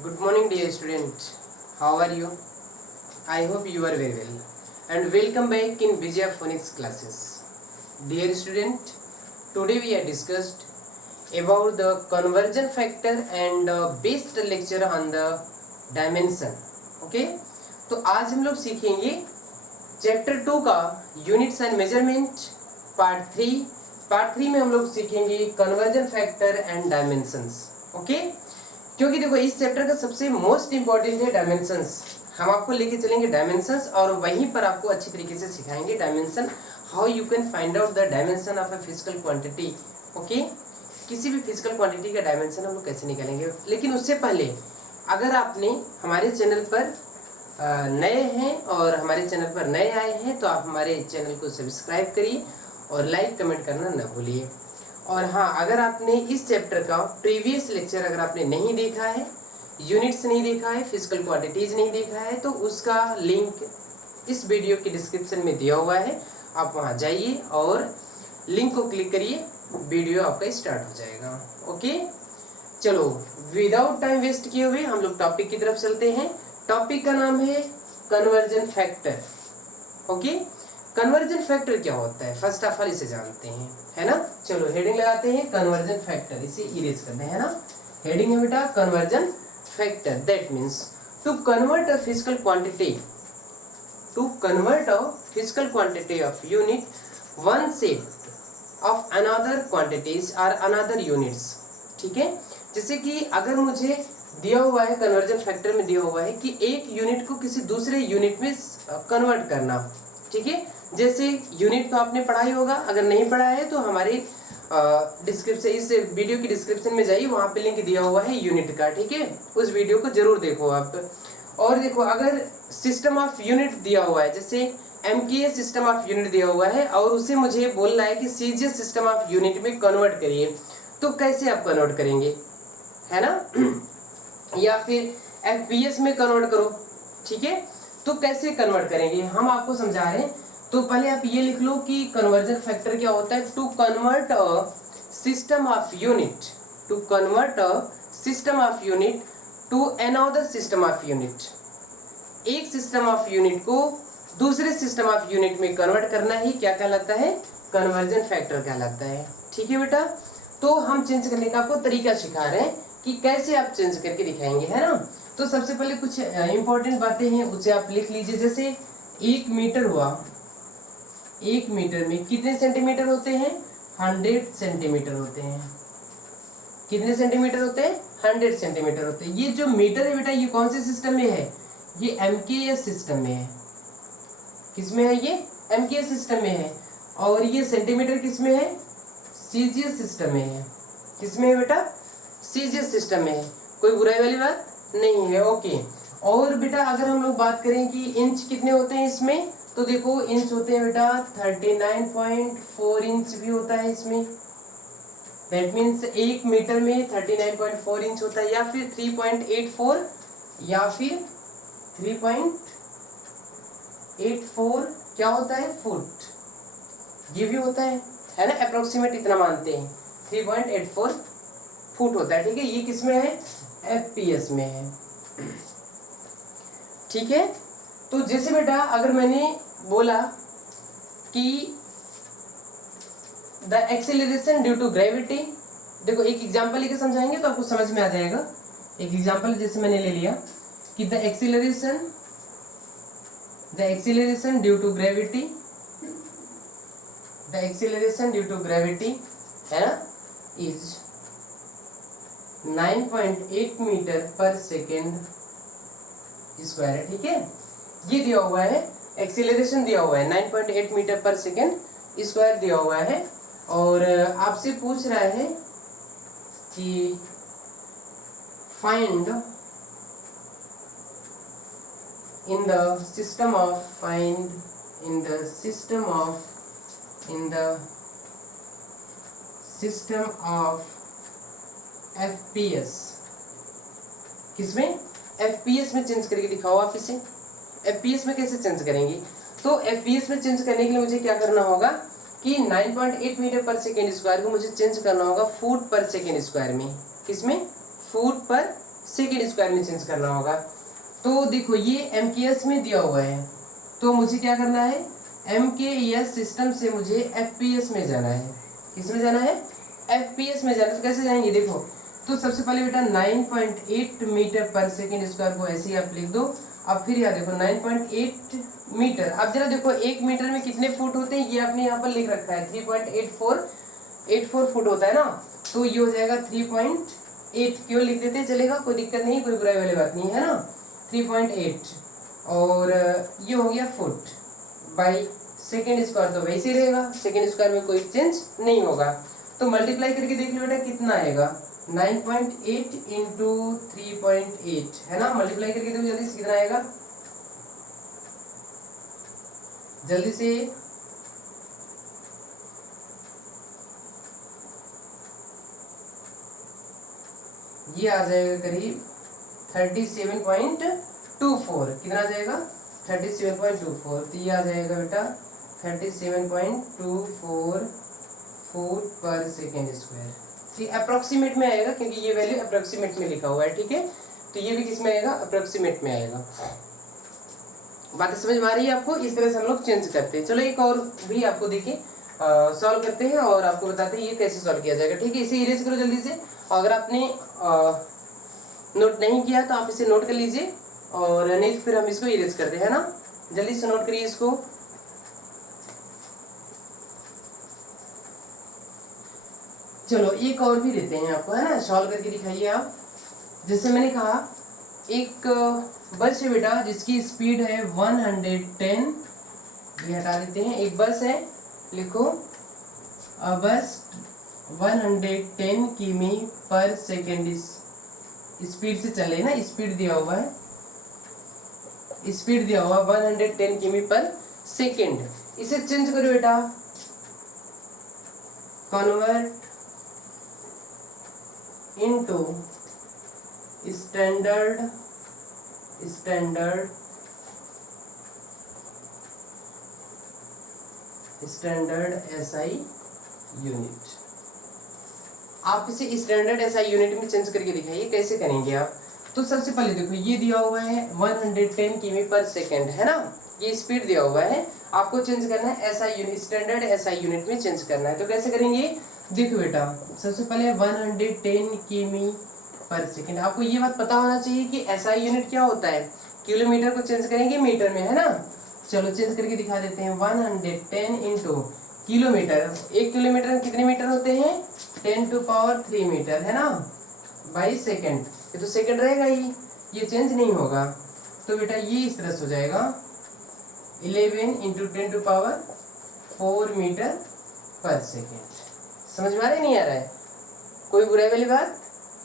Good morning, dear student. How are you? I hope you are very well. And welcome back in Vijaya Phonics classes. Dear student, today we are discussed about the conversion factor and based lecture on the dimension. Okay? तो आज हम लोग सीखेंगे chapter 2 का units and measurement part 3 में हम लोग सीखेंगे conversion factor and dimensions. Okay, क्योंकि देखो इस चैप्टर का सबसे मोस्ट इंपॉर्टेंट है डायमेंशंस. हम आपको लेके चलेंगे डायमेंशंस और वहीं पर आपको अच्छी तरीके से सिखाएंगे dimension, how you can find out the dimension of a physical quantity. Okay, किसी भी फिजिकल क्वांटिटी का डायमेंशन हम लोग कैसे निकालेंगे. लेकिन उससे पहले अगर आपने हमारे चैनल पर नए हैं और हमारे चैनल पर नए आए हैं तो आप हमारे चैनल को सब्सक्राइब करिए और लाइक कमेंट करना न भूलिए. और हाँ, अगर आपने इस चैप्टर का प्रीवियस लेक्चर अगर आपने नहीं देखा है, यूनिट्स नहीं देखा है, फिजिकल क्वांटिटीज नहीं देखा है, तो उसका लिंक इस वीडियो के डिस्क्रिप्शन में दिया हुआ है. आप वहाँ जाइए और लिंक को क्लिक करिए, वीडियो आपका स्टार्ट हो जाएगा. ओके, चलो विदाउट टाइम वेस्ट किए हुए हम लोग टॉपिक की तरफ चलते हैं. टॉपिक का नाम है conversion factor. Okay, conversion factor क्या होता है फर्स्ट ऑफ ऑल इसे जानते हैं, है ना. चलो हेडिंग लगाते हैं कन्वर्जन फैक्टर, इसे इरेज करते हैं, है ना. हेडिंग है बेटा conversion factor. That means to convert a physical quantity of unit one set of another quantities और अनदर यूनिट्स. ठीक है, जैसे कि अगर मुझे दिया हुआ है कन्वर्जन फैक्टर में दिया हुआ है कि एक यूनिट को किसी दूसरे यूनिट में कन्वर्ट करना. ठीक है, जैसे यूनिट तो आपने पढ़ा ही होगा, अगर नहीं पढ़ा है तो हमारे डिस्क्रिप्शन इस वीडियो की डिस्क्रिप्शन में जाइए, वहाँ पे लिंक दिया हुआ है यूनिट का. ठीक है, उस वीडियो को जरूर देखो आप. और देखो अगर सिस्टम ऑफ यूनिट दिया हुआ है, जैसे एमकेएस सिस्टम ऑफ यूनिट दिया हुआ है और उसे मुझे बोल रहा है कि सीजीएस सिस्टम ऑफ यूनिट में कन्वर्ट करिए, तो कैसे आप कन्वर्ट करेंगे, है ना. या फिर एफपीएस में कन्वर्ट करो. ठीक है, तो कैसे कन्वर्ट करेंगे हम आपको समझा रहे हैं. तो पहले आप ये लिख लो कि कन्वर्जन फैक्टर क्या होता है. To convert a system of unit to another system of unit. एक सिस्टम ऑफ यूनिट को दूसरे सिस्टम ऑफ यूनिट में कन्वर्ट करना ही क्या कहलाता है, कन्वर्जन फैक्टर कहलाता है. ठीक है बेटा, तो हम चेंज करने का आपको तरीका सिखा रहे हैं कि कैसे आप चेंज करके दिखाएंगे, है ना. तो सबसे पहले कुछ इंपॉर्टेंट बातें हैं उसे आप लिख लीजिए. जैसे 1 मीटर हुआ, 1 मीटर में कितने सेंटीमीटर होते हैं, 100 सेंटीमीटर होते हैं. कितने सेंटीमीटर होते हैं, 100 सेंटीमीटर होते हैं. ये जो मीटर है बेटा ये कौन से सिस्टम में है, ये एमकेएस सिस्टम में है. किसमें है, ये एमकेएस सिस्टम में है. और ये सेंटीमीटर किसमें है, सीजीएस सिस्टम में है. किसमें है बेटा, सीजीएस सिस्टम में है. कोई बुराई वाली बात नहीं है. ओके, और बेटा अगर हम लोग बात करें कि इंच कितने होते हैं इसमें, तो देखो इंच होते हैं बेटा 39.4 इंच भी होता है इसमें. दैट मीन्स 1 मीटर में 39.4 इंच होता है, या फिर 3.84 या फिर 3.84 क्या होता है, फुट. ये भी होता है ना. अप्रोक्सीमेट इतना मानते हैं 3.84 फुट होता है. ठीक है, ये किसमें है, एफपीएस में है. ठीक है, तो जैसे बेटा अगर मैंने बोला कि the acceleration due to gravity, देखो एक एग्जांपल लेके समझाएंगे तो आपको समझ में आ जाएगा. एक एग्जांपल जैसे मैंने ले लिया कि the acceleration due to gravity है ना, is 9.8 meter per second square. ठीक है, ये दिया हुआ है, एक्सीलरेशन दिया हुआ है 9.8 मीटर पर सेकेंड स्क्वायर दिया हुआ है. और आपसे पूछ रहा है कि find in the system of FPS. किसमें, एफपीएस में चेंज करके दिखाओ आप इसे. एफपीएस में कैसे चेंज करेंगे, तो एफपीएस में चेंज करने के लिए मुझे क्या करना होगा कि 9.8 मीटर पर सेकेंड स्क्वायर को मुझे चेंज करना होगा फुट पर सेकेंड स्क्वायर में. किसमें, फुट पर सेकेंड स्क्वायर में चेंज करना होगा। तो देखो ये MKS में दिया हुआ है, तो मुझे क्या करना है, MKS सिस्टम से मुझे FPS में जाना है। किस में जाना है, FPS में जाना है। तो कैसे जाएंगे देखो, तो सबसे पहले बेटा 9.8 मीटर पर सेकेंड स्क्वायर को ऐसे ही आप लिख दो। अब फिर यहाँ देखो 9.8 मीटर, अब जरा देखो 1 मीटर में कितने फुट होते हैं, ये आपने यहाँ पर लिख रखा है 3.84 फुट होता है ना, तो ये हो जाएगा 3.8, क्यों लिख देते हैं, चलेगा, कोई दिक्कत नहीं, कोई बुराई वाली बात नहीं है ना। 3.8 और ये हो गया फुट बाई सेकेंड स्क्वायर, तो वैसे ही रहेगा, सेकेंड स्क्वायर में कोई चेंज नहीं होगा। तो मल्टीप्लाई करके देख लो बेटा कितना आएगा, 9.8 इंटू 3.8 है ना। मल्टीप्लाई करके देखो जल्दी से कितना आएगा, जल्दी से, ये आ जाएगा करीब 37.24, कितना आ जाएगा 37.24, तो ये आ जाएगा बेटा 37.24 फुट पर सेकेंड स्क्वायर। ठीक, अप्रोक्सीमेट में आएगा क्योंकि ये वैल्यू अप्रोक्सीमेट में लिखा हुआ है, ठीक है, तो ये भी किस में आएगा, अप्रोक्सीमेट में आएगा। बात समझ में आ रही है आपको, इस तरह से हम लोग चेंज करते हैं। चलो एक और भी आपको देखिए सॉल्व करते हैं और आपको बताते हैं ये कैसे सॉल्व किया जाएगा, ठीक है। इसे इरेज करो जल्दी से, अगर आपने नोट नहीं किया तो आप इसे नोट कर लीजिए, और नहीं तो फिर हम इसको इरेज करते हैं ना। जल्दी से नोट करिए इसको। चलो एक और भी देते हैं आपको, है ना, सॉल्व करके दिखाइए आप। जैसे मैंने कहा एक बस है बेटा जिसकी स्पीड है 110, ये हटा देते हैं, एक बस है, लिखो बस 110 किमी पर सेकेंड स्पीड से चले ना, स्पीड दिया हुआ है, स्पीड दिया हुआ 110 किमी पर सेकेंड। इसे चेंज करो बेटा, convert into standard SI unit. आप इसे स्टैंडर्ड SI यूनिट में चेंज करके दिखाइए, कैसे करेंगे आप। तो सबसे पहले देखो ये दिया हुआ है 110 किमी पर सेकेंड, है ना, ये स्पीड दिया हुआ है, आपको चेंज करना है SI unit, standard SI unit में चेंज करना है। तो कैसे करेंगे देखो बेटा, सबसे पहले 110 किमी पर सेकेंड, आपको ये बात पता होना चाहिए कि SI यूनिट क्या होता है, किलोमीटर को चेंज करेंगे मीटर में, है ना। चलो चेंज करके दिखा देते हैं, 110 इंटू किलोमीटर, 1 किलोमीटर में कितने मीटर होते हैं, 10⁻³ मीटर, है ना, बाई सेकेंड, ये तो सेकेंड रहेगा ही, ये चेंज नहीं होगा। तो बेटा ये इस तरह से हो जाएगा 11 इंटू 10⁻⁴ मीटर पर सेकेंड। समझ में आ रहा है, नहीं आ रहा है, कोई बुराई वाली बात।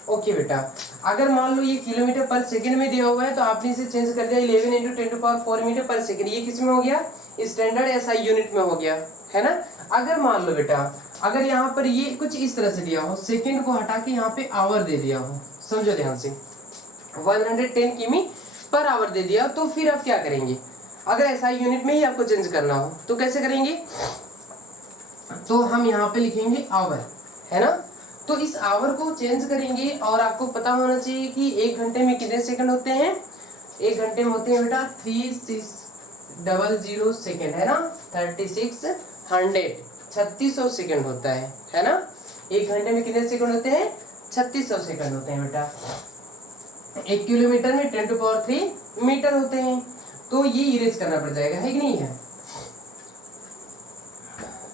ओके बेटा, अगर मान लो ये किलोमीटर पर सेकंड में दिया हुआ है तो आपने इसे चेंज कर दिया 11 इंटू 10⁻⁴ मीटर पर सेकंड, ये किस में हो गया, स्टैंडर्ड SI यूनिट में हो गया, है ना। अगर मान लो बेटा, अगर यहाँ पर ये कुछ इस तरह से दिया हो, सेकंड को हटा के यहाँ पे आवर दे दिया हो, समझो ध्यान से, 110 किमी पर आवर दे दिया, तो फिर आप क्या करेंगे, अगर SI यूनिट में ही आपको चेंज करना हो तो कैसे करेंगे, तो हम यहाँ पे लिखेंगे आवर, है ना। तो इस आवर को चेंज करेंगे, और आपको पता होना चाहिए कि 1 घंटे में कितने सेकंड होते हैं, 1 घंटे में होते हैं बेटा 3600 सेकंड, है ना, 3600 सेकंड होता है ना। 1 घंटे में कितने सेकंड होते हैं, 3600 सेकंड होते हैं बेटा। 1 किलोमीटर में 10⁻³ मीटर होते हैं, तो ये इरेज करना पड़ जाएगा, है कि नहीं है।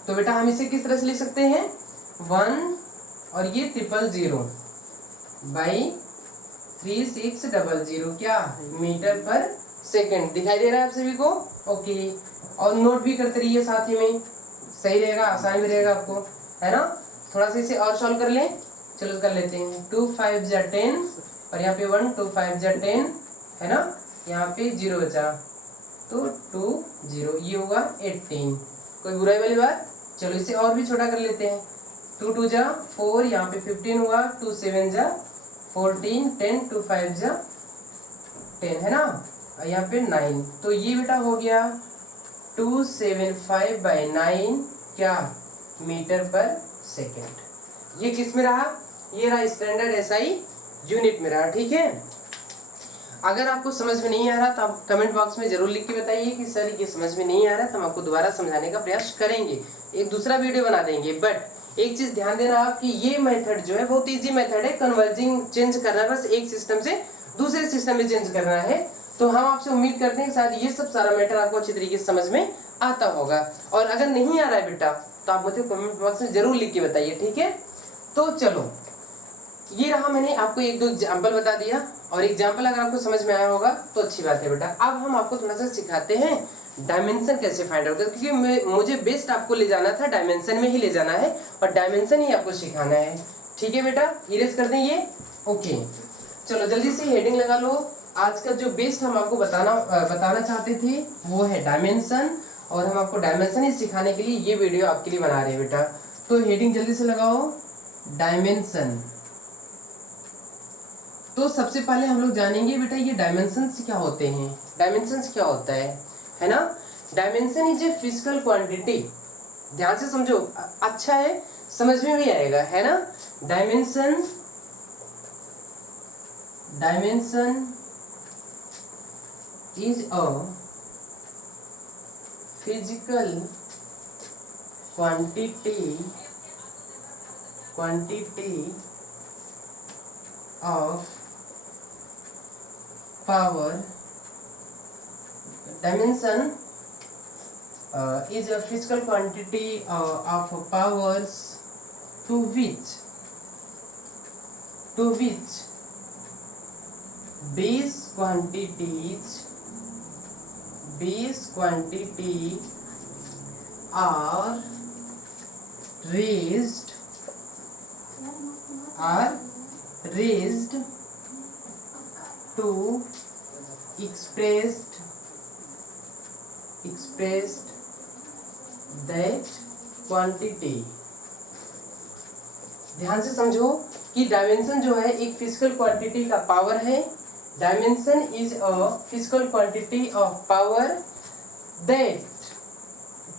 तो बेटा हम इसे किस तरह से लिख सकते हैं, 1 और ये 000 बाई 3600 क्या मीटर पर सेकंड, दिखाई दे रहा है आप सभी को। ओके, और नोट भी करते रहिए साथ ही में, सही रहेगा, आसान भी रहेगा आपको, है ना। थोड़ा सा इसे और सॉल्व कर लें, चलो कर लेते हैं। 2 5 जा 10 और यहाँ पे 1 2 5 जा 10, है ना, यहाँ पे 0 बचा तो 2 0, ये होगा 18, कोई बुराई वाली बात। चलो इसे और भी छोटा कर लेते हैं, 2 2 जा 4, यहाँ पे 15 हुआ, 2 7 जा 14, 10 2 5 जा 10, है ना, और यहाँ पे 9, तो ये बेटा हो गया 275/9 क्या मीटर पर सेकेंड। ये किस में रहा, ये रहा स्टैंडर्ड SI यूनिट में रहा। ठीक है, अगर आपको समझ में नहीं आ रहा तो आप कमेंट बॉक्स में जरूर लिख के बताइए कि सर ये समझ में नहीं आ रहा, तो हम आपको दोबारा समझाने का प्रयास करेंगे, एक दूसरा वीडियो बना देंगे। बट एक चीज ध्यान देना आप कि ये मेथड जो है बहुत इजी मेथड है, कन्वर्जिंग चेंज करना है, बस एक सिस्टम से दूसरे सिस्टम में चेंज करना है। तो हम आपसे उम्मीद करते हैं शायद ये सब सारा मैटर आपको अच्छी तरीके से समझ में आता होगा। और अगर नहीं आ रहा है बेटा तो आप मुझे कमेंट बॉक्स में जरूर लिख के बताइए। ठीक है, तो चलो ये रहा, मैंने आपको एक दो एग्जाम्पल बता दिया, और एग्जाम्पल अगर आपको समझ में आया होगा तो अच्छी बात है बेटा। अब हम आपको थोड़ा सा सिखाते हैं डायमेंशन कैसे फाइंड आउट करें, क्योंकि मुझे बेस्ट आपको ले जाना था, डायमेंशन में ही ले जाना है और डायमेंशन ही आपको सिखाना है। ठीक है बेटा, इरेज कर दें ये। ओके, चलो जल्दी से हेडिंग लगा लो। आज का जो बेस्ट हम आपको बताना चाहते थे वो है डायमेंशन, और हम आपको डायमेंशन ही सिखाने के लिए ये वीडियो आपके लिए बना रहे हैं बेटा। तो हेडिंग जल्दी से लगाओ, डायमेंशन। तो सबसे पहले हम लोग जानेंगे बेटा ये डायमेंशंस क्या होते हैं। डायमेंशंस क्या होता है ना। Dimension is a physical quantity, ध्यान से समझो, अच्छा है, समझ में भी आएगा, है ना। Dimension is a physical quantity of power. Dimension is a physical quantity of powers to which base quantity are raised to expressed that quantity। ध्यान से समझो कि डायमेंशन जो है एक फिजिकल क्वांटिटी का पावर है। Dimension is a physical quantity of power that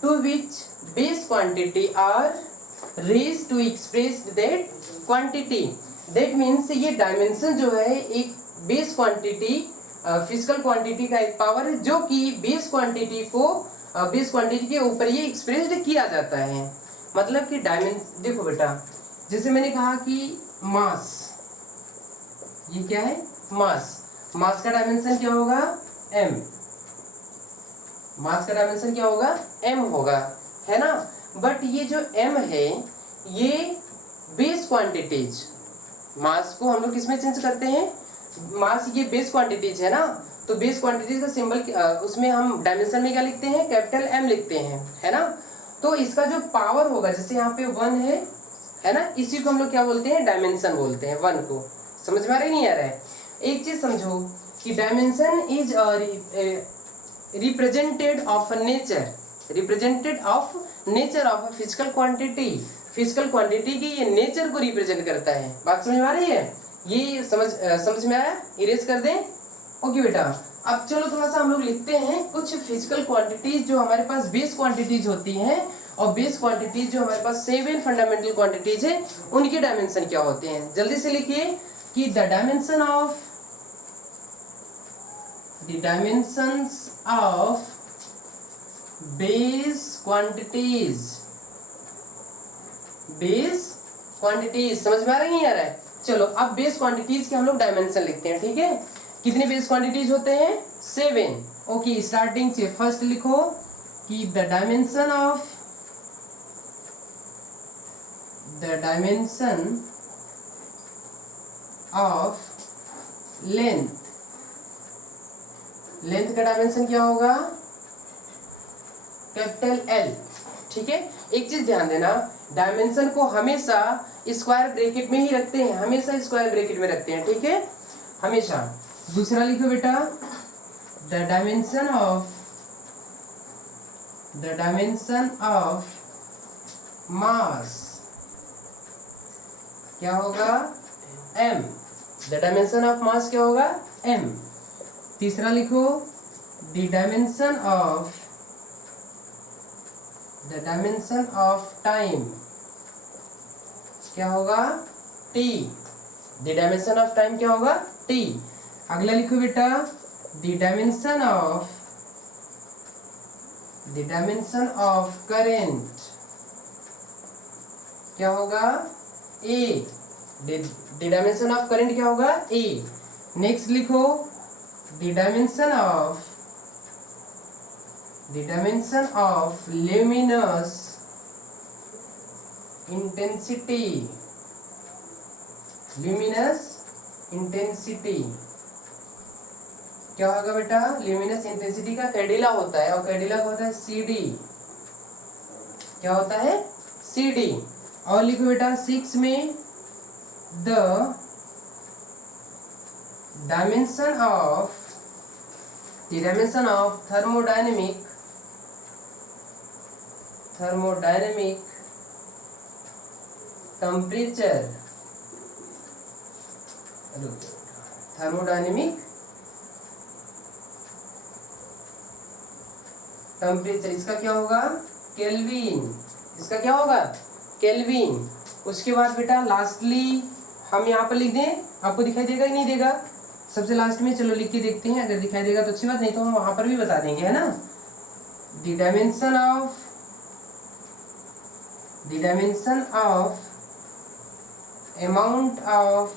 to which base quantity are raised to express that quantity. That means ये डायमेंशन जो है एक बेस क्वांटिटी, फिजिकल क्वांटिटी का एक पावर है जो कि बेस क्वांटिटी के ऊपर ये एक्सप्रेस्ड किया जाता है। मतलब कि डायमेंशन देखो बेटा, जैसे मैंने कहा कि मास, ये क्या है, मास का डायमेंशन क्या होगा, m। मास का डायमेंशन क्या होगा, m होगा, है ना। बट ये जो m है ये बेस क्वांटिटीज, मास को हम लोग किसमें चेंज करते हैं, मास ये बेस क्वांटिटीज है ना, तो बेस क्वांटिटीज का सिंबल उसमें हम डायमेंशन में क्या लिखते हैं, कैपिटल M लिखते हैं, है ना। तो इसका जो पावर होगा, जैसे यहाँ पे 1 है ना, इसी को हम लोग क्या बोलते हैं, डायमेंशन बोलते हैं। 1 को समझ में आ रहा है, नहीं आ रहा है। एक चीज समझो कि dimension is represented of nature of physical quantity. Physical quantity की ये नेचर को रिप्रेजेंट करता है। बात समझ में आ रही है, ये समझ में आया, इरेज कर दें। ओके बेटा, अब चलो थोड़ा सा हम लोग लिखते हैं कुछ फिजिकल क्वांटिटीज जो हमारे पास बेस क्वांटिटीज होती हैं, और बेस क्वांटिटीज जो हमारे पास 7 फंडामेंटल क्वांटिटीज है उनके डायमेंशन क्या होते हैं। जल्दी से लिखिए कि the dimensions of base quantities समझ में आ रहा है, नहीं आ रहा है। चलो अब बेस क्वांटिटीज के हम लोग डायमेंशन लिखते हैं। ठीक है, कितने बेस क्वांटिटीज होते हैं, 7। ओके, स्टार्टिंग से फर्स्ट लिखो कि द डायमेंशन ऑफ लेंथ का डायमेंशन क्या होगा, कैपिटल L। ठीक है, एक चीज ध्यान देना, डायमेंशन को हमेशा स्क्वायर ब्रैकेट में ही रखते हैं, हमेशा स्क्वायर ब्रैकेट में रखते हैं। ठीक है, हमेशा। दूसरा लिखो बेटा, द डायमेंशन ऑफ मास क्या होगा, m। The dimension of mass क्या होगा, m। तीसरा लिखो, द डायमेंशन ऑफ टाइम क्या होगा, t। The dimension of time क्या होगा t। अगला लिखो बेटा द डायमेंशन ऑफ करेंट क्या होगा a। The dimension of current क्या होगा a। नेक्स्ट लिखो the dimension of luminous intensity। luminous intensity क्या होगा बेटा, luminous intensity का कैडिला होता है और कैडिला का होता है CD। क्या होता है CD। और लिखो बेटा 6 में the dimension of thermodynamic temperature इसका क्या होगा केल्विन। इसका क्या होगा केल्विन। उसके बाद बेटा लास्टली हम यहाँ पर लिख दें, आपको दिखाई देगा कि नहीं देगा सबसे लास्ट में, चलो लिख के देखते हैं, अगर दिखाई देगा तो अच्छी बात, नहीं तो हम वहां पर भी बता देंगे, है ना। The dimension of amount of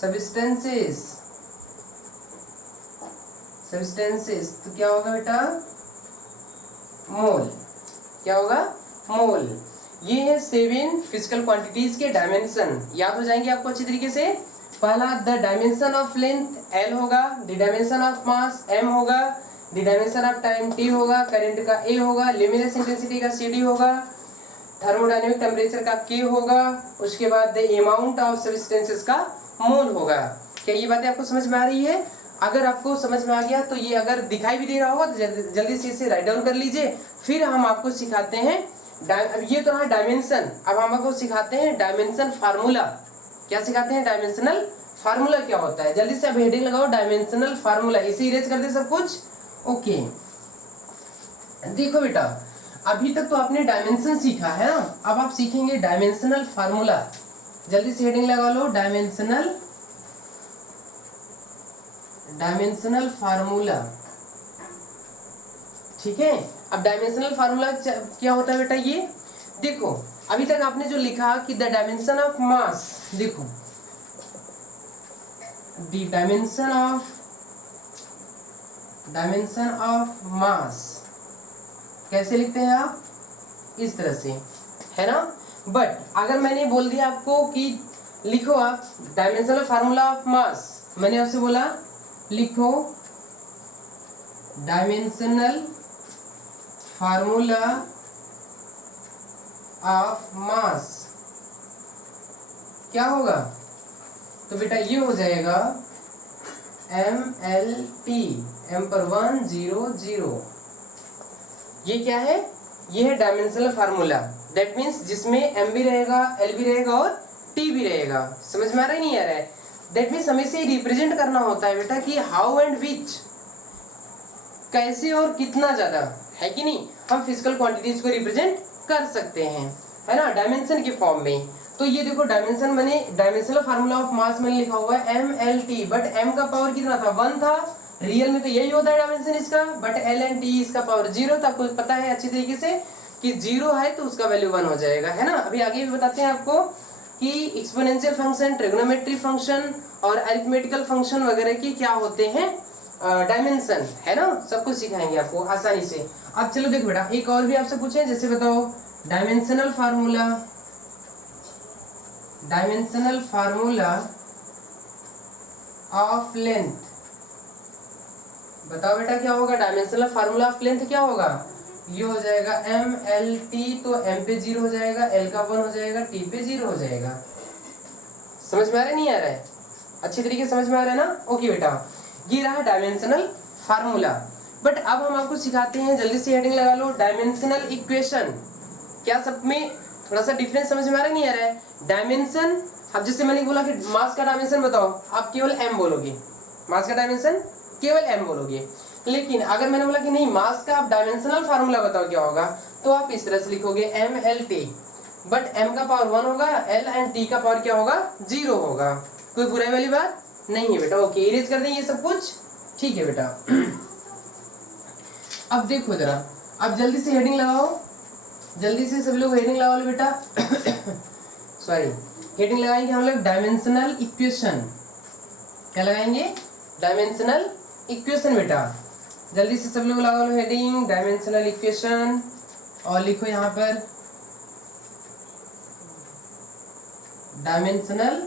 substances तो क्या होगा बेटा मोल। क्या होगा मोल। ये है 7 फिजिकल क्वांटिटीज के डायमेंशन, याद हो जाएंगे आपको अच्छी तरीके से। पहला the dimension of length L होगा, the dimension of mass M होगा, the dimension of time T होगा, करंट का A होगा, ल्यूमिनस इंटेंसिटी का CD होगा, थर्मोडायनेमिक टेम्परेचर का K होगा, उसके बाद द अमाउंट ऑफ सब्सटेंसेस का मोल होगा। क्या ये बातें आपको समझ में आ रही है? अगर आपको समझ में आ गया तो ये अगर दिखाई भी दे रहा होगा तो जल्दी से इसे राइट डाउन कर लीजिए। फिर हम आपको सिखाते हैं ये तो रहा डायमेंशन, अब हम आपको सिखाते हैं डायमेंशन फार्मूला। क्या सिखाते हैं? डायमेंशनल फार्मूला क्या होता है। जल्दी से अब हेडिंग लगाओ डायमेंशनल फार्मूला, इसे इरेज कर दे सब कुछ। ओके देखो बेटा अभी तक तो आपने डायमेंशन सीखा है ना, अब आप सीखेंगे डायमेंशनल फार्मूला। जल्दी से हेडिंग लगा लो डायमेंशनल फार्मूला। ठीक है, अब डायमेंशनल फार्मूला क्या होता है बेटा, ये देखो अभी तक आपने जो लिखा कि द डायमेंशन ऑफ मास, देखो द डायमेंशन ऑफ मास कैसे लिखते हैं आप, इस तरह से, है ना। बट अगर मैंने बोल दिया आपको कि लिखो आप डायमेंशनल फार्मूला ऑफ मास, मैंने आपसे बोला लिखो डायमेंशनल फार्मूला ऑफ मास, क्या होगा? तो बेटा ये हो जाएगा MLT, M पर 1 0 0। ये क्या है? ये है डायमेंशनल फार्मूला। दैट मीन्स जिसमें M भी रहेगा, L भी रहेगा और T भी रहेगा। समझ में आ रहा है नहीं आ रहा है? दैट मीन्स हमें से रिप्रेजेंट करना होता है बेटा कि हाउ एंड विच, कैसे और कितना ज्यादा, है कि नहीं। हम फिजिकल क्वांटिटीज को रिप्रेजेंट कर सकते हैं, है ना, डायमेंशन के फॉर्म में। तो ये देखो डायमेंशन मैंने डायमेंशनल फार्मूला ऑफ मास में लिखा हुआ है MLT, बट M का पावर कितना था? 1 था। रियल में तो यही होता है डायमेंशन इसका, बट L एंड T इसका पावर 0 था। आपको पता है अच्छी तरीके से कि 0 है तो उसका वैल्यू 1 हो जाएगा, है ना। अभी आगे भी बताते हैं आपको कि एक्सपोनेंशियल फंक्शन, ट्रिग्नोमेट्री फंक्शन और अरिथमेटिकल फंक्शन वगैरह की क्या होते हैं डायमेंशन, है ना। सब कुछ सिखाएंगे आपको आसानी से। अब चलो देखो बेटा एक और भी आपसे पूछे, जैसे बताओ डायमेंशनल फार्मूला ऑफ लेंथ, बताओ बेटा क्या होगा? डायमेंशनल फार्मूला ऑफ लेंथ क्या होगा? ये हो जाएगा MLT, तो M पे 0 हो जाएगा, L का 1 हो जाएगा, T पे 0 हो जाएगा। समझ में आ रहा है नहीं आ रहा है? अच्छी तरीके से समझ में आ रहा है ना। ओके बेटा ये रहा डायमेंशनल फार्मूला। बट अब हम आपको सिखाते हैं, जल्दी से हेडिंग लगा लो, डायमेंशनल इक्वेशन। क्या सब में थोड़ा सा डिफरेंस समझ में आ रहा है नहीं आ रहा है? डायमेंशन, अब जैसे मैंने बोला कि मास का डायमेंशन बताओ, आप केवल M बोलोगे, मास का डायमेंशन केवल M बोलोगे। लेकिन अगर मैंने बोला कि नहीं मास का आप डायमेंशनल फार्मूला बताओ क्या होगा, तो आप इस तरह से लिखोगे MLT। बट m का पावर 1 होगा, l एंड t का पावर क्या होगा 0 होगा। कोई बुराई वाली बात नहीं है बेटा। ओके, इरेज कर दें ये सब कुछ, ठीक है बेटा। अब देखो जरा, अब जल्दी से हेडिंग लगाओ, जल्दी से सब लोग हेडिंग लगाओ बेटा। सॉरी, हेडिंग लगाएंगे हम लोग डायमेंशनल इक्वेशन। क्या लगाएंगे? डायमेंशनल इक्वेशन बेटा। जल्दी से सब लोग लगाओ हेडिंग डायमेंशनल इक्वेशन और लिखो यहाँ पर डायमेंशनल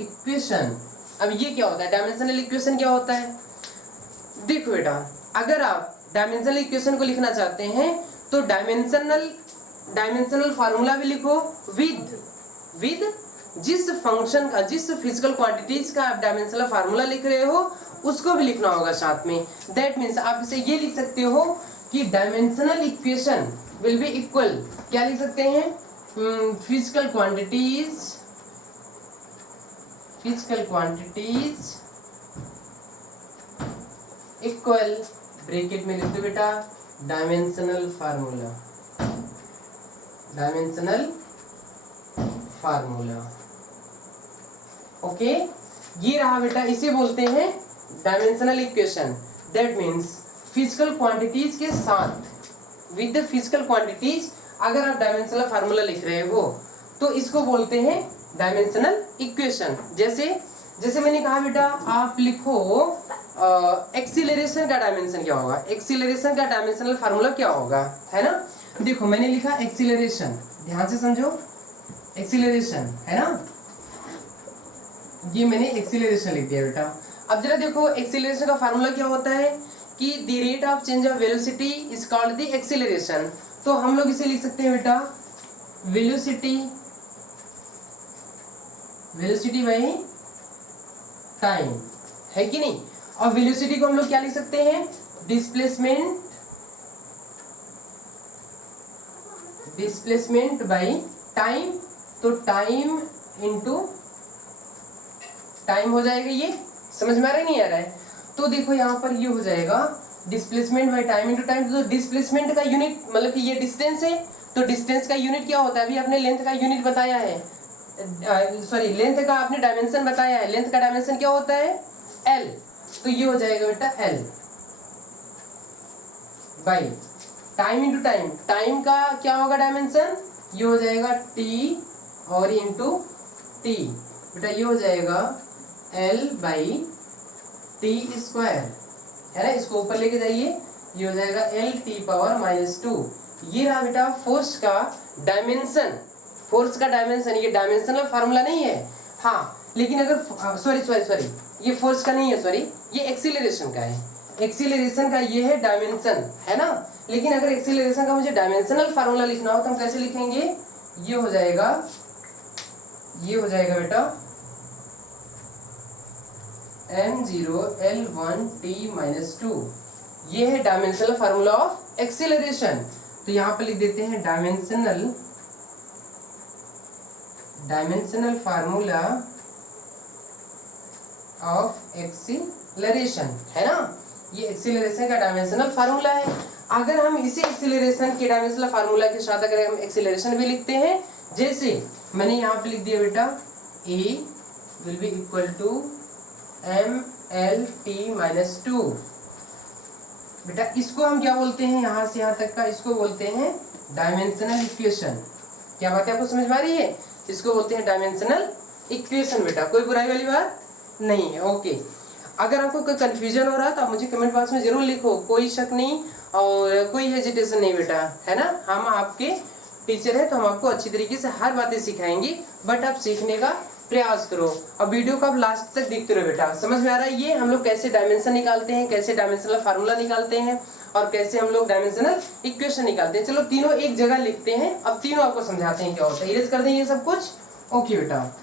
इक्वेशन। अब ये क्या होता है? डायमेंशनल इक्वेशन क्या होता है? देखो बेटा, अगर आप डायमेंशनल इक्वेशन को लिखना चाहते हैं तो डायमेंशनल फार्मूला भी लिखो विद जिस फंक्शन का, जिस फिजिकल क्वांटिटीज का आप डायमेंशनल फार्मूला लिख रहे हो उसको भी लिखना होगा साथ में। दैट मीन्स आप इसे ये लिख सकते हो कि dimensional equation will be equal, क्या लिख सकते हैं? फिजिकल क्वांटिटीज इक्वल, ब्रैकेट में लिख दो बेटा डायमेंशनल फार्मूला। ओके, ये रहा बेटा, इसे बोलते हैं dimensional equation. That means physical quantities के साथ, विद द फिजिकल क्वांटिटीज अगर आप डायमेंशनल फार्मूला लिख रहे हो तो इसको बोलते हैं डायमेंशनल इक्वेशन। जैसे मैंने कहा बेटा, आप लिखो एक्सीलरेशन का डायमेंशन क्या होगा, एक्सीलरेशन का डायमेंशनल फार्मूला क्या होगा, है ना। देखो मैंने लिखा एक्सीलरेशन, ध्यान से समझो, एक्सीलरेशन है ना, ये मैंने एक्सीलरेशन लिख दिया बेटा। अब जरा देखो एक्सीलरेशन का फार्मूला क्या होता है कि the rate of change of velocity is called the acceleration. तो हम लोग इसे लिख सकते हैं बेटा वेलोसिटी बाय टाइम, है कि नहीं। और वेलोसिटी को हम लोग क्या लिख सकते हैं? Displacement by time. तो टाइम इनटू टाइम हो जाएगा। ये समझ में आ रहा है नहीं आ रहा है? तो देखो यहाँ पर ये हो जाएगा displacement by time into time. तो डिस्प्लेसमेंट का यूनिट मतलब कि ये डिस्टेंस है, तो डिस्टेंस का यूनिट क्या होता है? अभी आपने लेंथ का यूनिट बताया है, सॉरी लेंथ का आपने डायमेंशन बताया है। लेंथ का डायमेंशन क्या होता है? L। तो ये हो जाएगा बेटा L by time into time. Time का क्या होगा डायमेंशन? ये हो जाएगा T और इनटू T बेटा, ये हो जाएगा L बाई T स्क्वायर, है ना। इसको ऊपर लेके जाइए, ये हो जाएगा LT पावर -2। ये रहा बेटा फोर्स का डायमेंशन। ये डायमेंशनल फार्मूला नहीं है, हाँ। लेकिन अगर सॉरी ये फोर्स का नहीं है, सॉरी ये एक्सीलरेशन का है। एक्सीलरेशन का ये है डायमेंशन, है ना। लेकिन अगर एक्सीलरेशन का मुझे डायमेंशनल फार्मूला लिखना हो तो हम कैसे लिखेंगे? ये हो जाएगा बेटा m0 L1t-2। ये है डायमेंशनल फार्मूला ऑफ एक्सीलरेशन। तो यहाँ पर लिख देते हैं डायमेंशनल फार्मूला ऑफ एक्सीलरेशन, है ना। ये एक्सीलरेशन का डायमेंशनल फार्मूला है। अगर हम इसी एक्सीलरेशन के डायमेंशनल फार्मूला के साथ अगर हम एक्सीलरेशन भी लिखते हैं, जैसे मैंने यहाँ पे लिख दिया बेटा A will be equal to mLt-2। बेटा इसको हम क्या बोलते हैं? यहाँ से यहाँ तक का इसको बोलते हैं डायमेंशनल इक्वेशन। क्या बात है, आपको समझ में आ रही है? इसको बोलते हैं डायमेंशनल इक्वेशन बेटा। कोई बुराई वाली बात नहीं है। ओके, अगर आपको कोई कंफ्यूजन हो रहा है तो आप मुझे कमेंट बॉक्स में जरूर लिखो, कोई शक नहीं और कोई हेजिटेशन नहीं बेटा, है ना। हम आपके टीचर है तो हम आपको अच्छी तरीके से हर बातें सिखाएंगे, बट आप सीखने का प्रयास करो। अब वीडियो को आप लास्ट तक देखते रहो बेटा। समझ में आ रहा है ये हम लोग कैसे डायमेंशन निकालते हैं, कैसे डायमेंशनल फार्मूला निकालते हैं और कैसे हम लोग डायमेंशनल इक्वेशन निकालते हैं। चलो तीनों एक जगह लिखते हैं, अब तीनों आपको समझाते हैं क्या होता है। इरेज कर दें ये सब कुछ। ओके बेटा,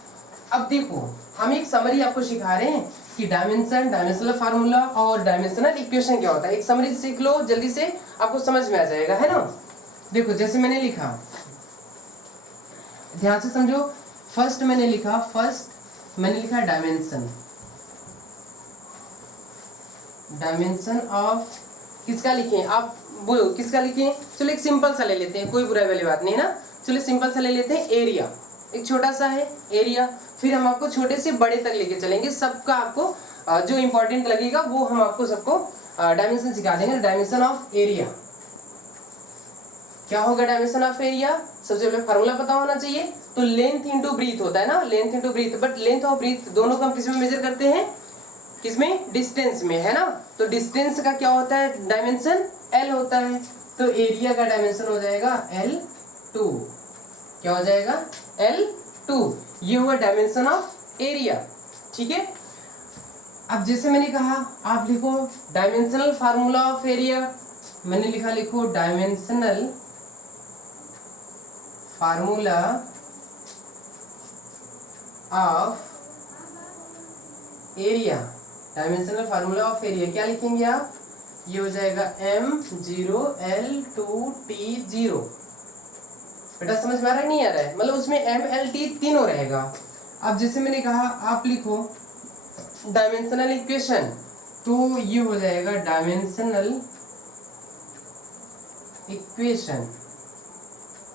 अब देखो हम एक समरी आपको सिखा रहे हैं कि डायमेंशनल फार्मूला और डायमेंशनल इक्वेशन क्या होता है। एक समरी सीख लो जल्दी से, आपको समझ में आ जाएगा, है ना। देखो जैसे मैंने लिखा, ध्यान से समझो। फर्स्ट मैंने लिखा डायमेंशन ऑफ, किसका लिखें आप बोलो, किसका लिखें? चलो एक सिंपल सा ले लेते हैं, कोई बुराई वाली बात नहीं है ना। चलिए सिंपल सा ले लेते हैं एरिया, एक छोटा सा है एरिया, फिर हम आपको छोटे से बड़े तक लेके चलेंगे, सबका आपको जो इंपॉर्टेंट लगेगा वो हम आपको सबको डायमेंशन सिखा देंगे। डायमेंशन ऑफ एरिया क्या होगा? डायमेंशन ऑफ एरिया सबसे पहले फार्मूला पता होना चाहिए। तो लेंथ इनटू ब्रीथ होता है ना, length into breadth, but length और ब्रीथ दोनों को हम किसमें मेजर करते हैं? किसमें? डिस्टेंस में, है ना। तो डिस्टेंस का क्या होता है? डायमेंशन एल होता है। तो एरिया का डायमेंशन हो जाएगा L2। क्या हो जाएगा? L2। ये हुआ डायमेंशन ऑफ एरिया, ठीक है। अब जैसे मैंने कहा आप लिखो डायमेंशनल फार्मूला ऑफ एरिया, मैंने लिखा, लिखो dimensional formula of area. Dimensional formula of area क्या लिखेंगे आप? ये हो जाएगा M0L2T0। बेटा समझ में आ रहा है नहीं आ रहा है? मतलब उसमें MLT तीनों रहेगा। अब जैसे मैंने कहा आप लिखो डायमेंशनल इक्वेशन, तो ये हो जाएगा dimensional equation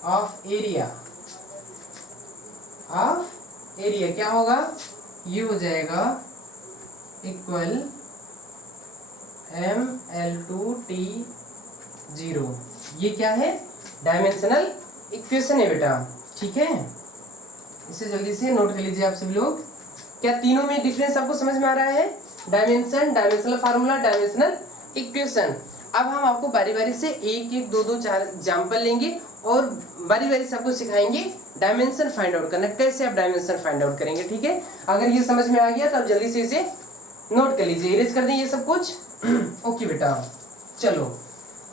of area. Of area क्या होगा? ये हो जाएगा इक्वल ML2T0। ये क्या है? डायमेंशनल इक्वेशन है बेटा, ठीक है। इसे जल्दी से नोट कर लीजिए आप सभी लोग। क्या तीनों में डिफरेंस आपको समझ में आ रहा है? Dimension, dimensional formula, dimensional equation. अब हम आपको बारी बारी से एक एक दो दो चार एग्जाम्पल लेंगे और बारी बारी से आपको सिखाएंगे डायमेंशन फाइंड आउट करना, कैसे आप डायमेंशन फाइंड आउट करेंगे, ठीक है। अगर ये समझ में आ गया तो आप जल्दी से इसे नोट कर लीजिए, इरेज कर दें ये सब कुछ। ओके बेटा, चलो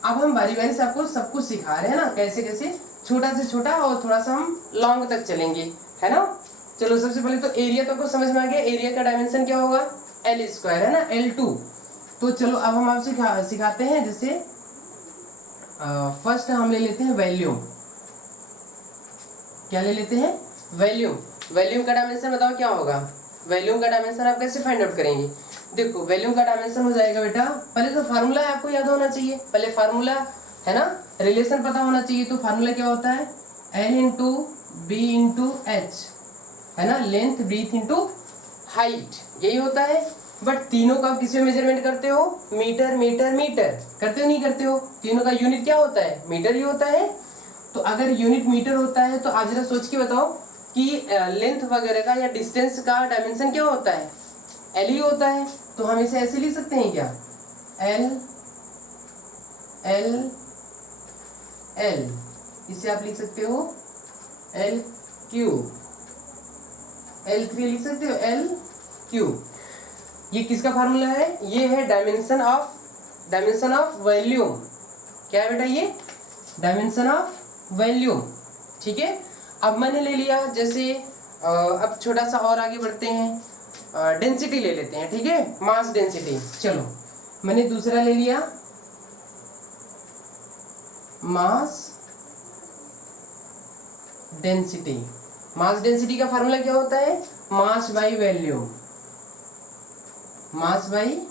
अब हम बारी बारी से आपको सब कुछ सिखा रहे हैं ना, कैसे कैसे, छोटा से छोटा और थोड़ा सा हम लॉन्ग तक चलेंगे, है ना। चलो सबसे पहले तो एरिया तो आपको समझ में आ गया। एरिया का डायमेंशन क्या होगा? L2 है ना, L2। तो चलो अब हम आपसे सिखाते हैं। जैसे फर्स्ट हम ले लेते हैं वॉल्यूम। क्या ले लेते हैं? वॉल्यूम। वॉल्यूम का डायमेंशन बताओ क्या होगा? वॉल्यूम का डायमेंशन आप कैसे फाइंड आउट करेंगे? देखो वॉल्यूम का डायमेंशन हो जाएगा बेटा, पहले तो फार्मूला आपको याद होना चाहिए, पहले फार्मूला है ना, रिलेशन पता होना चाहिए। तो फार्मूला क्या होता है? L into B into H, है ना, लेंथ ब्रीथ इंटू हाइट, यही होता है। बट तीनों का किस में मेजरमेंट करते हो? मीटर मीटर मीटर, करते हो नहीं करते हो? तीनों का यूनिट क्या होता है? मीटर ही होता है। तो अगर यूनिट मीटर होता है तो आप जरा सोच के बताओ कि लेंथ वगैरह का या डिस्टेंस का डायमेंशन क्या होता है? L ही होता है। तो हम इसे ऐसे लिख सकते हैं क्या? L L L, इसे आप लिख सकते हो L क्यूब, L3 लिख सकते हो L क्यूब। ये किसका फार्मूला है? ये है डायमेंशन ऑफ वॉल्यूम। क्या है बेटा? ये डायमेंशन ऑफ वॉल्यूम, ठीक है। अब मैंने ले लिया, जैसे अब छोटा सा और आगे बढ़ते हैं, डेंसिटी ले लेते हैं, ठीक है, मास डेंसिटी। चलो मैंने दूसरा ले लिया मास डेंसिटी। मास डेंसिटी का फार्मूला क्या होता है? Mass by volume, mass by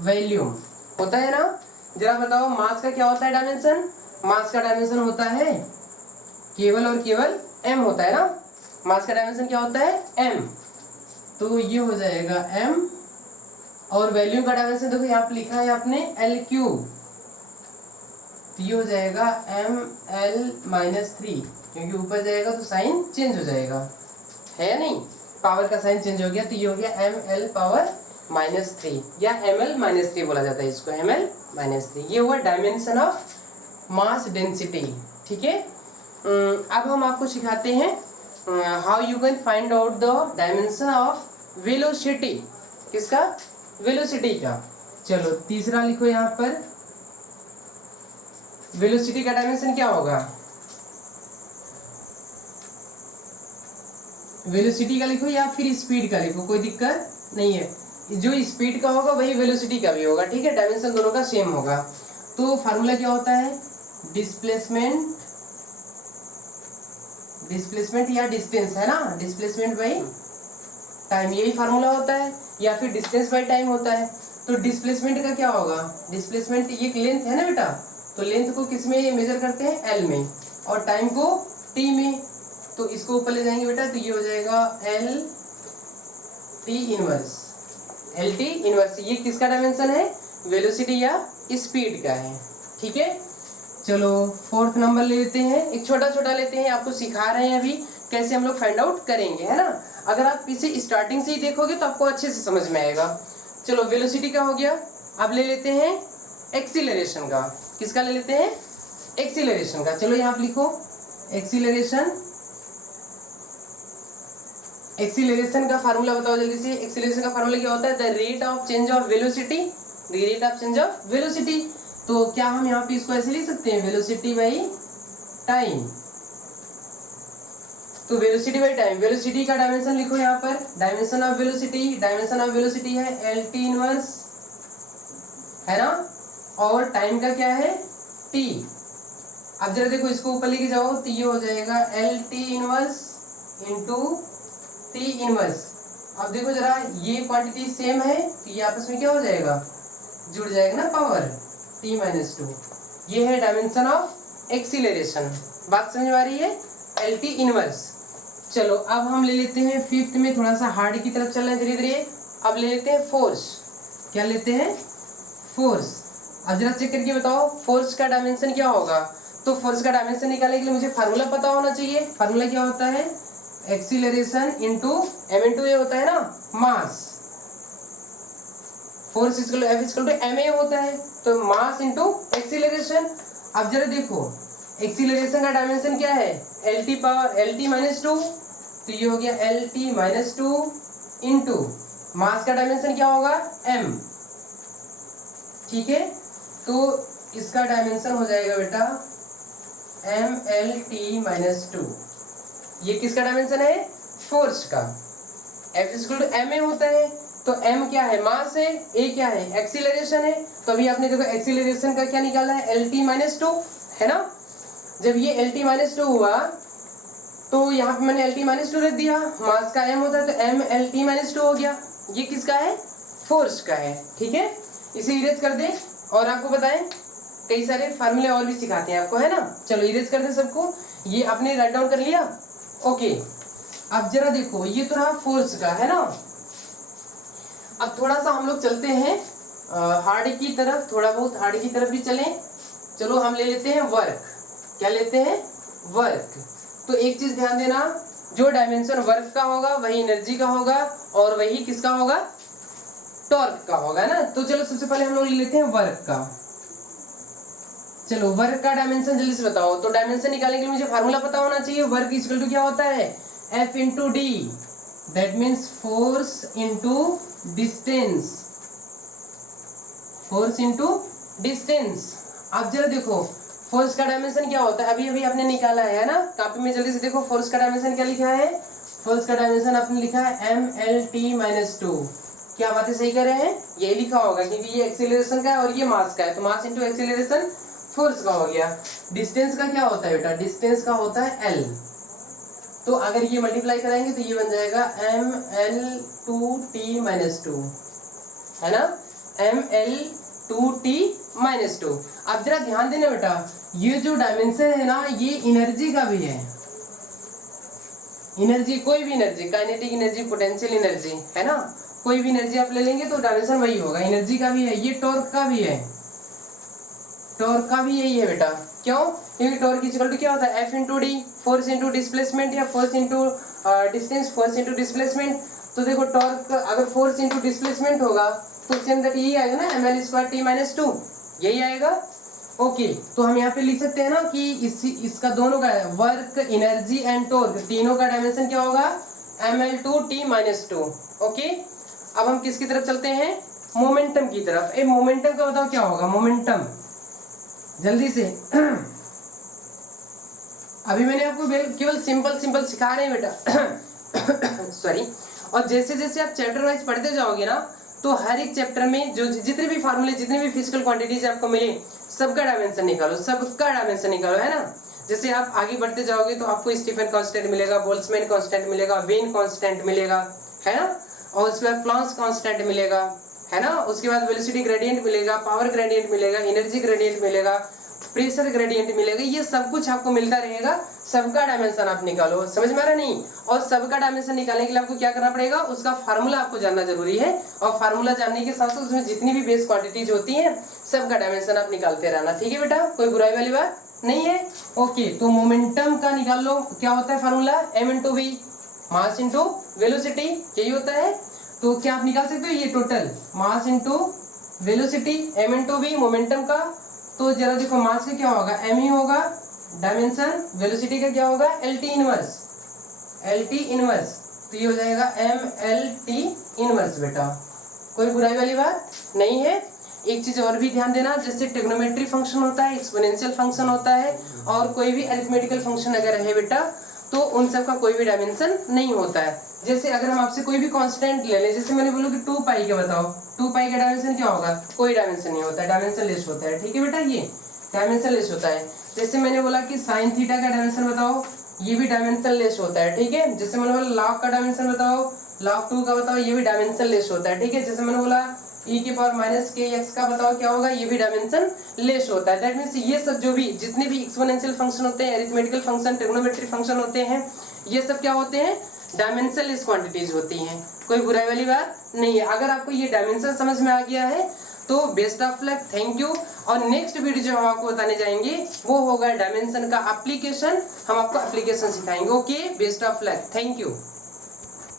volume होता है ना। जरा बताओ मास का क्या होता है डायमेंशन? मास का डायमेंशन होता है केवल और केवल m होता है ना। मास का डायमेंशन क्या होता है? m। तो ये हो जाएगा m, और वॉल्यूम का डायमेंशन देखो यहाँ पे लिखा है आपने L क्यूब, तो ये हो जाएगा ML-3, क्योंकि ऊपर जाएगा तो साइन चेंज हो जाएगा, है या नहीं, पावर का साइन चेंज हो गया, तो ये हो गया ML⁻³ या ML-3 बोला जाता है इसको, ML-3। ये हुआ डायमेंशन ऑफ मास डेंसिटी, ठीक है। अब हम आपको सिखाते हैं how you can find out the dimension of velocity. किसका? वेलोसिटी का। चलो तीसरा लिखो यहाँ पर, वेलोसिटी का डायमेंशन क्या होगा? वेलोसिटी का लिखो या फिर स्पीड का लिखो, कोई दिक्कत नहीं है। जो स्पीड का होगा वही वेलोसिटी का भी होगा, ठीक है, डायमेंशन दोनों का सेम होगा। तो फार्मूला क्या होता है? डिस्प्लेसमेंट या डिस्टेंस, है ना, डिस्प्लेसमेंट बाई टाइम, यही फार्मूला होता है, या फिर डिस्टेंस बाई टाइम होता है। तो डिस्प्लेसमेंट का क्या होगा? डिस्प्लेसमेंट ये लेंथ है ना बेटा, तो लेंथ को किस में मेजर करते हैं? L में। और टाइम को टी में, तो इसको ऊपर ले जाएंगे बेटा, तो ये हो जाएगा L T inverse, L T inverse. ये किसका डायमेंशन है, वेलोसिटी या स्पीड का है। ठीक है, चलो फोर्थ नंबर ले लेते हैं, एक छोटा छोटा लेते हैं, आपको सिखा रहे हैं अभी कैसे हम लोग फाइंड आउट करेंगे, है ना। अगर आप इसे स्टार्टिंग से ही देखोगे तो आपको अच्छे से समझ में आएगा। चलो वेलोसिटी का हो गया, अब ले लेते हैं एक्सीलरेशन का। किसका ले लेते हैं, एक्सीलरेशन का। चलो यहाँ पे लिखो एक्सीलरेशन, एक्सीलरेशन का फार्मूला बताओ जल्दी से। एक्सीलरेशन का फार्मूला क्या होता है, the rate of change of velocity, the rate of change of velocity. तो क्या हम यहाँ पे इसको ऐसे लिख सकते हैं, वेलोसिटी बाई टाइम। तो वेलोसिटी बाई टाइम, वेलोसिटी का डायमेंशन लिखो यहाँ पर, dimension of velocity, dimension of velocity है एल टी इनवर्स, है ना, और टाइम का क्या है, टी। अब जरा देखो इसको ऊपर लेके जाओ तो ये हो जाएगा L T inverse into T inverse. अब देखो जरा ये क्वांटिटी सेम है तो ये आपस में क्या हो जाएगा, जुड़ जाएगा ना, पावर t माइनस टू। ये है डायमेंशन ऑफ एक्सीलरेशन। बात समझ में आ रही है, एल टी इनवर्स। चलो अब हम ले लेते हैं फिफ्थ में, थोड़ा सा हार्ड की तरफ चल रहे हैं धीरे धीरे। अब ले लेते हैं फोर्स। क्या लेते हैं, फोर्स। अब जरा चेक करके बताओ फोर्स का डायमेंशन क्या होगा। तो फोर्स का डायमेंशन निकालने के लिए मुझे फार्मूला पता होना चाहिए। फार्मूला क्या होता है, acceleration into m into a होता है ना, mass. Force equal to f equal to M A होता है, तो मास इंटू एक्सीलरेशन। अब जरा देखो एक्सीलरेशन का डायमेंशन क्या है, L T power L T minus to, तो ये हो गया L T minus two into mass का डायमेंशन क्या होगा, एम। ठीक है, तो इसका डायमेंशन हो जाएगा बेटा M L T minus two. ये किसका डायमेंशन है, फोर्स का। F equal to M A होता है, तो m क्या है, मास है, a क्या है, एक्सीलरेशन है। तो अभी आपने देखो एक्सीलरेशन का क्या निकाला है, एल टी माइनस टू, है ना। जब ये एल टी माइनस टू हुआ तो यहाँ पे मैंने एल टी माइनस टू रख दिया, मास का m होता है तो m L T minus to हो गया। ये किसका है, फोर्स का है। ठीक है, इसे इरेज कर दे और आपको बताएं कई सारे फार्मूले और भी सिखाते हैं आपको, है ना। चलो इरेज कर दे सबको, ये आपने राइट डाउन कर लिया। ओके, अब जरा देखो ये तो रहा फोर्स का, है ना। अब थोड़ा सा हम लोग चलते हैं हार्ड की तरफ, थोड़ा बहुत हार्ड की तरफ भी चलें। चलो हम ले लेते हैं वर्क। क्या लेते हैं, वर्क। तो एक चीज ध्यान देना, जो डायमेंशन वर्क का होगा वही एनर्जी का होगा और वही किसका होगा, टॉर्क का होगा ना। तो चलो सबसे पहले हम लोग ले लेते हैं वर्क का। चलो वर्क का डायमेंशन जल्दी से बताओ। तो डायमेंशन निकालने के लिए मुझे फार्मूला पता होना चाहिए। वर्क इक्वल टू क्या होता है, f into D, that means force into distance, force into distance. अब जरा देखो फोर्स का डायमेंशन क्या होता है, अभी अभी आपने निकाला है ना कॉपी में, जल्दी से देखो फोर्स का डायमेंशन क्या लिखा है। फोर्स का डायमेंशन आपने लिखा है M L T minus two. क्या बातें सही कर रहे हैं, यही लिखा होगा क्योंकि ये एक्सीलरेशन का है और ये मास का है, तो मास इंटू एक्सीलरेशन फोर्स का हो गया। डिस्टेंस का क्या होता है बेटा, डिस्टेंस का होता है एल। तो अगर ये मल्टीप्लाई कराएंगे तो ये बन जाएगा M L two T minus two, है ना, M L two T minus two. अब जरा ध्यान देना बेटा, ये जो डायमेंशन है ना ये एनर्जी का भी है। एनर्जी, कोई भी energy, kinetic energy, potential energy, है ना, कोई भी एनर्जी आप ले लेंगे तो डायमेंशन वही होगा, एनर्जी का भी है। ये टॉर्क का भी है, टॉर्क का भी यही है बेटा। क्यों, क्योंकि टॉर्क इक्वल टू क्या होता है, f into d, force into displacement या force into distance, force into displacement. तो देखो टॉर्क अगर फोर्स इंटू डिस्प्लेसमेंट होगा तो सेम दैट यही आएगा ना, M L square T minus two, यही आएगा। ओके, तो हम यहाँ पे लिख सकते हैं ना कि इसका दोनों का वर्क, एनर्जी एंड टॉर्क तीनों का डायमेंशन क्या होगा, M L two T minus two. Okay, अब हम किसकी तरफ चलते हैं, मोमेंटम की तरफ। ए मोमेंटम का बताओ क्या होगा, मोमेंटम जल्दी से। अभी मैंने आपको केवल सिंपल सिंपल सिखा रहे हैं बेटा सॉरी। और जैसे जैसे आप चैप्टर वाइज पढ़ते जाओगे ना तो हर एक चैप्टर में जो जितने भी फार्मूले, जितने भी फिजिकल क्वांटिटीज आपको मिले सबका डायमेंशन निकालो, सबका डायमेंशन निकालो, है ना। जैसे आप आगे बढ़ते जाओगे तो आपको स्टीफन कांस्टेंट मिलेगा, बोल्ट्जमैन कांस्टेंट मिलेगा, वेन कांस्टेंट मिलेगा, है ना, और उसके बाद प्लैंक्स कांस्टेंट मिलेगा, है ना, उसके बाद वेलोसिटी ग्रेडियंट मिलेगा, पावर ग्रेडियंट मिलेगा, एनर्जी ग्रेडियंट मिलेगा, प्रेशर ग्रेडियंट मिलेगा, ये सब कुछ आपको मिलता रहेगा। सबका डायमेंशन आप निकालो, समझ में आ रहा नहीं। और सबका डायमेंशन निकालने के लिए आपको क्या करना पड़ेगा, उसका फार्मूला आपको जानना जरूरी है। और फार्मूला जानने के साथ साथ उसमें जितनी भी बेस क्वांटिटीज होती हैं सबका डायमेंशन आप निकालते रहना, ठीक है बेटा, कोई बुराई वाली बात नहीं है। ओके, तो मोमेंटम का निकाल लो, क्या होता है formula, m into V, mass into velocity, यही होता है। तो क्या आप निकाल सकते हो, ये total mass into velocity, m into V momentum का। तो जरा देखो मास का क्या होगा, m ही होगा डायमेंशन, वेलोसिटी का क्या होगा lt इनवर्स, lt इनवर्स, तो ये हो जाएगा mlt इनवर्स बेटा, कोई बुराई वाली बात नहीं है। एक चीज और भी ध्यान देना, जैसे ट्रिग्नोमेट्री फंक्शन होता है, एक्सपोनेंशियल फंक्शन होता है, और कोई भी अरिथमेटिकल फंक्शन अगर है बेटा तो उन सब का कोई भी डायमेंशन नहीं होता है। जैसे अगर हम आपसे कोई भी कांस्टेंट ले लें, जैसे मैंने बोला कि 2 पाई का बताओ, 2 पाई का डायमेंशन क्या होगा, कोई डायमेंशन नहीं होता है, डायमेंशन लेस होता है, ठीक है बेटा, ये डायमेंशन लेस होता है। जैसे मैंने बोला कि साइन थीटा का डायमेंशन बताओ, ये भी डायमेंशन लेस होता है, ठीक है। जैसे मैंने बोला log का डायमेंशन बताओ, log 2 का बताओ, ये भी डायमेंशन लेस होता है, ठीक है। जैसे मैंने बोला e की पावर माइनस के एक्स का बताओ क्या होगा, ये भी डायमेंशन लेस होता है। दैट मींस ये सब जो भी जितने भी एक्सपोनेंशियल फंक्शन होते हैं, अरिथमेटिकल फंक्शन, ट्रिग्नोमेट्री फंक्शन होते हैं, ये सब क्या होते हैं, डायमेंशन लेस क्वांटिटीज होती हैं, कोई बुराई वाली बात नहीं है। अगर आपको ये डायमेंशन समझ में आ गया है तो best of luck, thank you. और नेक्स्ट वीडियो जो हम आपको बताने जाएंगे वो होगा डायमेंशन का एप्लीकेशन, हम आपको एप्लीकेशन सिखाएंगे। Okay, best of luck, thank you.